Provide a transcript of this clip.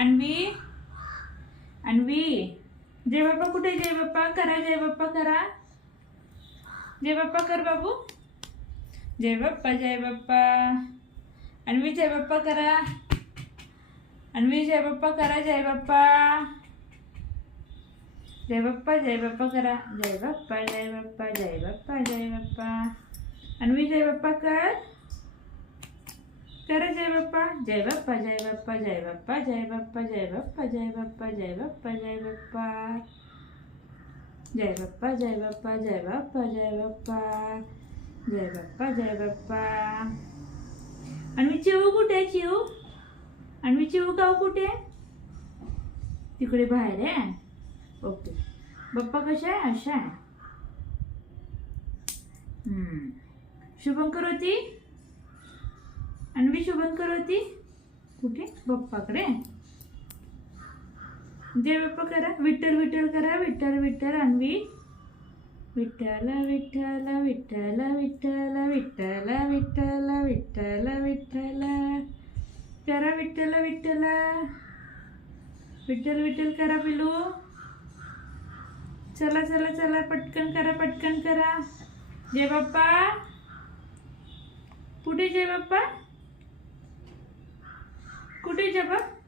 अन्वी, अन्वी, जय बाप्पा कुठे? जय बाप्पा करा, जय बाप्पा करा, जय बाप्पा कर बाबू, जय बाप्पा, जय बाप्पा. अन्वी जय बाप्पा करा, अन्वी जय बाप्पा करा, जय बाप्पा, जय बाप्पा, जय बाप्पा करा, जय बाप्पा, जय बाप्पा, जय बाप्पा, जय बाप्पा. अन्वी जय बाप्पा कर, करा जय बाप्पा, जय बाप्पा, जय बाप्पा, जय बाप्पा, जय बाप्पा, जय बाप्पा, जय बाप्पा, जय बाप्पा, जय बाप्पा, जय बाप्पा, जय बाप्पा, जय बाप्पा, जय बाप्पा, जय बाप्पा, जय बाप्पा. अन्वी चिऊ कुठे आहे? चिऊ, अन्वी चिऊ गाव कुठे? तिकडे बाहेर आहे. ओके. बाप्पा कशा आहे? अशा आहे. शुभंकर होती, अन्वी शुभंकर होती कुठे? बाप्पाकडे. जय बाप्पा करा, विठ्ठल विठ्ठल करा, विठ्ठल विठ्ठल. अन्वी विठ्ठल विठ्ठल विठ्ठल विठ्ठल विठ्ठल विठ्ठल विठ्ठल विठ्ठल करा, विठ्ठल विठ्ठल, विठ्ठल विठ्ठल करा पिलू. चला चला चला पटकन करा, पटकन करा. जय बाप्पा कुठे? जय बाप्पा कुठे? जय बाप्पा